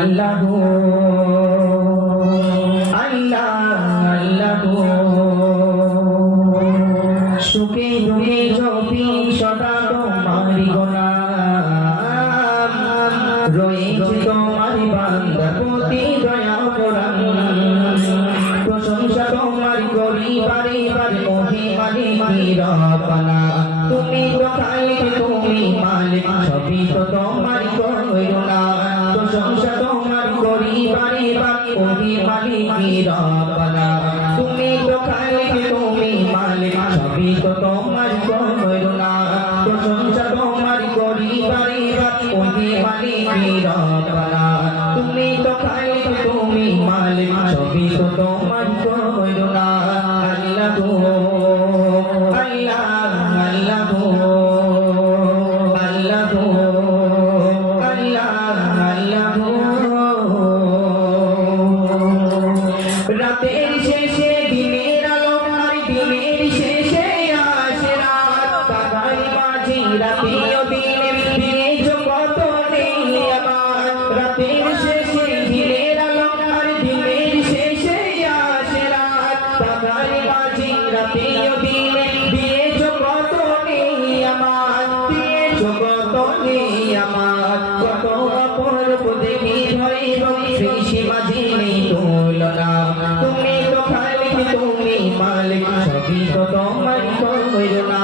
আল্লাহ আল্লাহ আল্লাহ সুখে দুঃখে জপি সদা তোমারি গোলাম রয়েছে তোমার বান্দা প্রতি দয়া করুন প্রশংসা তোমার করি বারে বারে মহিমা কি রব্বানা তুমি তো খালিক তুমি মালিক সবই তো তোমার করুণা প্রশংসা তোমার করি বারে বারে মহিমা কি রব্বানা তুমি তো খালিক তুমি মালিক সবই তো তোমার করুণা প্রশংসা তোমার করি বারে বারে মহিমা কি রব্বানা তুমি তো খালিক তুমি মালিক সবই তো তোমার করুণা আল্লাহ রাতের শেষে দিনের আলো আর দিনের শেষে আসে রাত তার মাঝে রাতে ও দিনের দিনে জগৎ নেই আমার রাতের শেষে দিনের আলো আর দিনের শেষে আসে রাত তার মাঝে রাতে ও দিনের দিনে জগৎ নেই আমার দিনে জগৎ নেই আমার কত অপরূপ দেখি ধরে সেই সীমাঝে নেই তুলনা তুমি তো খালিক তুমি মালিক সবই তো তোমার করুণা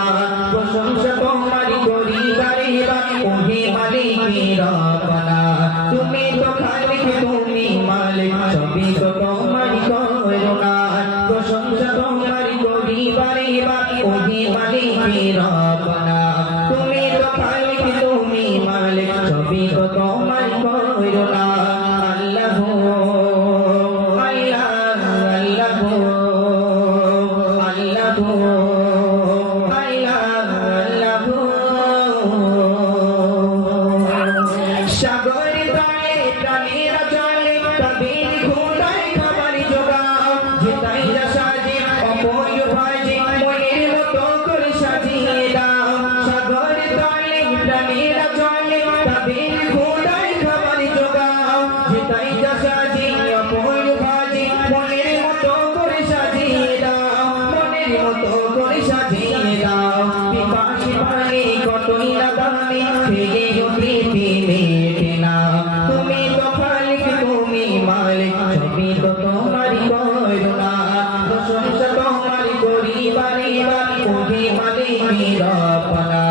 প্রশংসা তোমার করি বারে বারে ওহে মালিক রব্বানা তুমি তো খালিক তুমি মালিক সবই তো তোমার করুণা প্রশংসা তোমার করি বারে বারে ওহে মালিক রব্বানা তুমি তো খালিক তুমি মালিক সবই তো তোমার করুণা আল্লাহ সাগরে তালে প্রাণীরা চলে তাদের ঘোড়ায় খাবার জোগাও যেটাই যা সাজে অপয় ভাজে মনের মতো করে সাজিয়ে দাও সাগরে তালে প্রাণীরা চলে তাদের ঘোড়ায় খাবার জোগাও যেটাই যা সাজে অপয় ভাজে মনের মতো করে সাজিয়ে দাও মনের মতো করে সাজিয়ে দাও পিপাসী পানি কতই না দামি ফেলে প্রীতি মেটে না তুমি তো খালিক তুমি মালিক সবই তো তোমারই করুণা প্রশংসা তোমার করি বারে বারে ওহে মালিক রব্বানা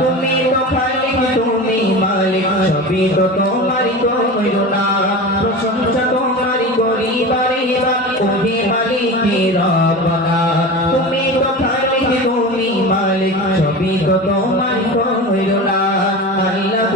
তুমি তো খালিক তুমি মালিক সবই তো তোমারই করুণা প্রশংসা তোমার করি বারে বারে ওহে মালিক রব্বানা তুমি তো খালিক তুমি মালিক সবই তো তোমার করুণা আল্লাহ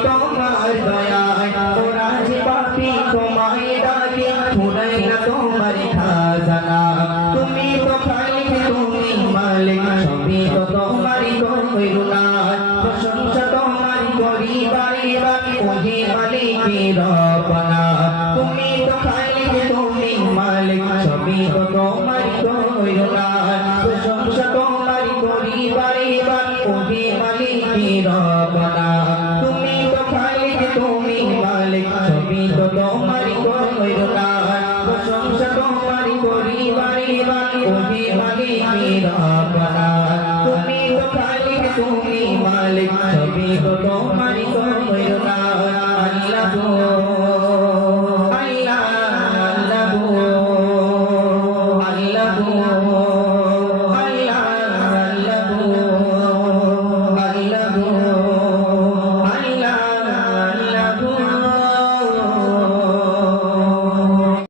তোমার দয়ায় ওরা যে পাপি তোমায় ডাকে ফুরাই না তোমার খাজানা তুমি তো খালিক তুমি মালিক সবই তো তোমারই করুণা প্রশংসা তোমার করি বারে বারে ওহে মালিক রব্বানা তুমি তো খালিক তুমি মালিক সবই তো তোমারই করুণা প্রশংসা তোমার করি বারে বারে ওহে মালিক রব্বানা তুমি তো খালিক তুমি মালিক সবই তো তোমারই করুণা প্রশংসা তোমার করি বারে বারে ওহে মালিক রব্বানা তুমি তো খালিক তুমি মালিক সবই তো তোমারই করুণা আল্লাহ